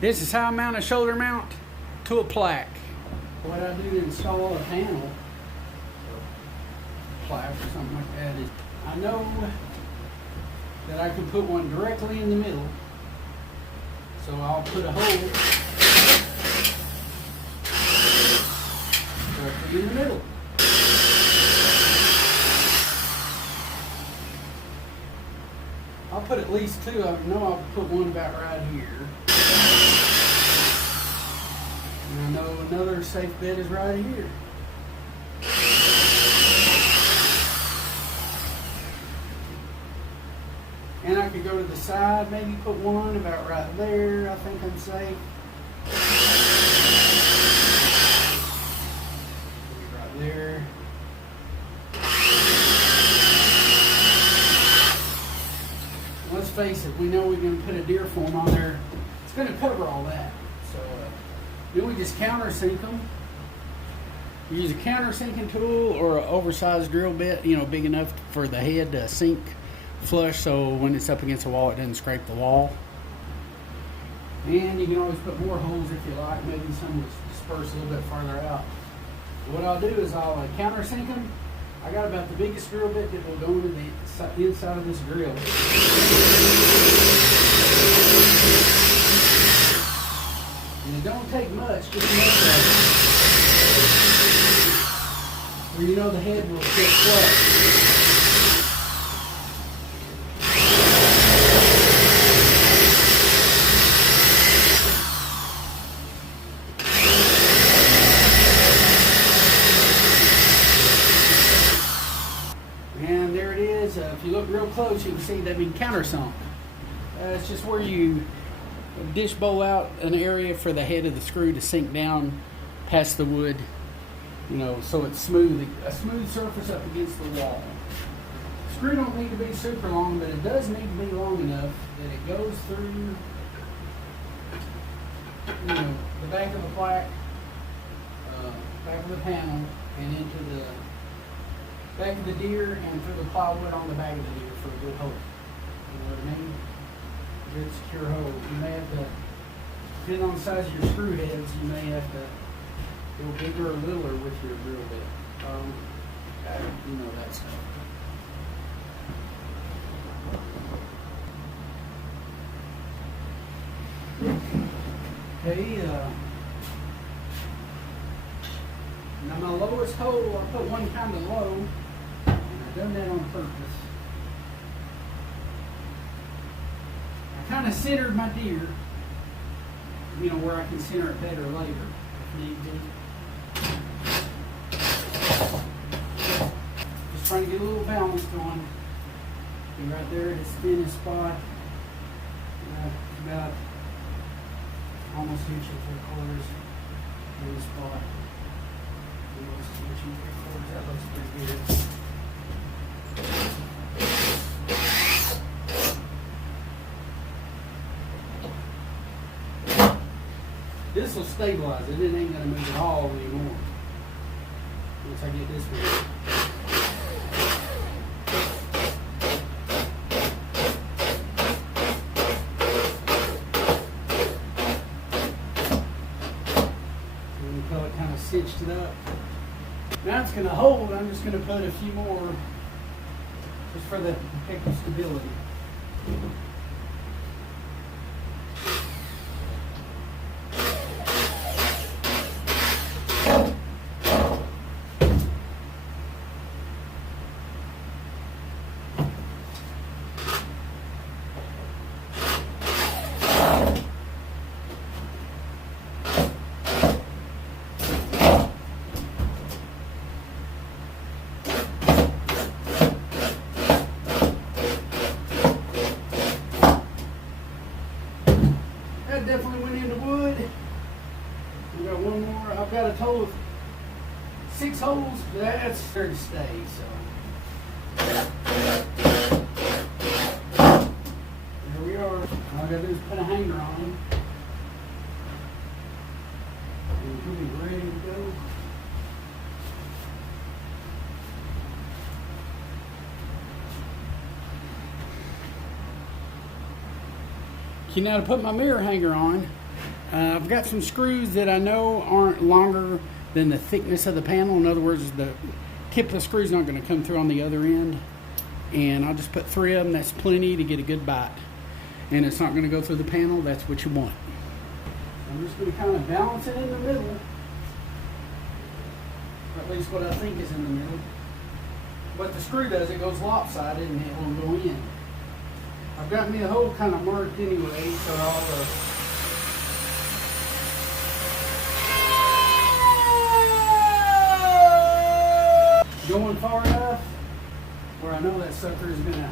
This is how I mount a shoulder mount to a plaque. What I do to install a panel, or plaque or something like that, is I know that I can put one directly in the middle. So I'll put a hole directly in the middle. I'll put at least two. I know I'll put one about right here. And I know another safe bet is right here. And I could go to the side, maybe put one about right there. I think I'm safe. Right there. Let's face it, we know we're going to put a deer form on there. It's going to cover all that. So then we just countersink them. You use a countersinking tool or an oversized drill bit, big enough for the head to sink flush, so when it's up against the wall, it doesn't scrape the wall. And you can always put more holes if you like. Maybe some will disperse a little bit farther out. What I'll do is I'll countersink them. I got about the biggest drill bit that will go into the inside of this drill. And it don't take much, just enough where the head will fit flush. And there it is. If you look real close, you can see they've been countersunk. It's just where you dish bowl out an area for the head of the screw to sink down past the wood, so it's smooth, a smooth surface up against the wall. Screw don't need to be super long, but it does need to be long enough that it goes through, the back of the plaque, back of the panel, and into the back of the deer and through the plywood on the back of the deer for a good hold. You know what I mean? Good secure hold. You may have to, depending on the size of your screw heads, you may have to go bigger or littler with your drill bit. That stuff. Okay, now my lowest hole, I put one kind of low, and I've done that on purpose. I kind of centered my deer, where I can center it better later if need be. Just trying to get a little balance going. Be right there at its thinnest spot, about almost an inch and 3/4 in the spot. Almost an inch and 3/4. That looks pretty good. This will stabilize it. It ain't going to move at all anymore once I get this one. Cinched it up. Now it's going to hold. I'm just going to put a few more just for the heck of stability. Definitely went into wood. We got one more. I've got a total of 6 holes. That's there to stay. So there we are. All I gotta do is put a hanger on him, and he'll be ready to go. Okay, now to put my mirror hanger on, I've got some screws that I know aren't longer than the thickness of the panel. In other words, the tip of the screw is not going to come through on the other end. And I'll just put 3 of them. That's plenty to get a good bite. And it's not going to go through the panel. That's what you want. I'm just going to kind of balance it in the middle. Or at least what I think is in the middle. What the screw does, it goes lopsided and it won't go in. I've got me a hole kind of marked anyway, so all the going far enough where I know that sucker is gonna,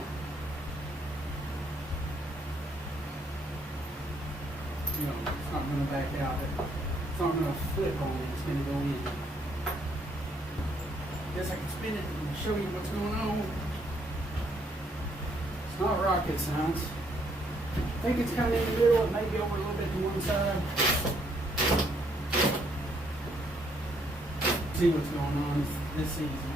it's not gonna back out. It's not gonna flip on it. It's gonna go in. Guess I can spin it and show you what's going on. It's not rocket science. I think it's kind of in the middle. It may be over a little bit to one side. See what's going on this season.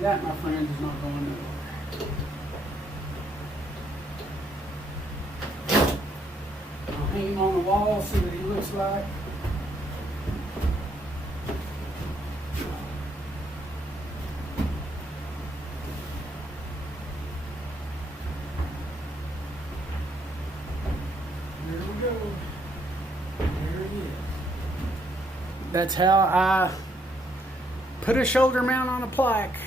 That, my friends, is not going nowhere. I'll hang him on the wall, see what he looks like. There we go. There it is. That's how I put a shoulder mount on a plaque.